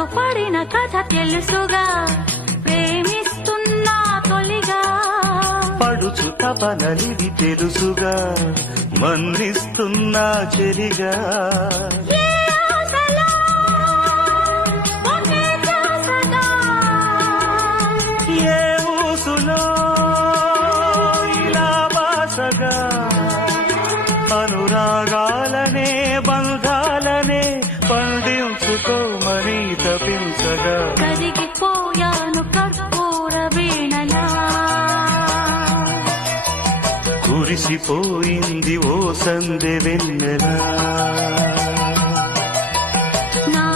మనసు పడిన కథ తెలుసుగా, ప్రేమిస్తున్నా తొలిగా. పడుచు తపనలిది తెలుసుగా, మన్నిస్తున్నా చెలిగా. ఏ ఆశలో ఒకే ధ్యాసగా, ఏ ఊసులో ఇలా బాసగా. అనురాగాలనే బంధాలనే పండించుకోమని తపించగా. కరిగిపోయాను కర్పూర వీణలా, కురిసిపోయింది ఓ సందె వెన్నెలా. నా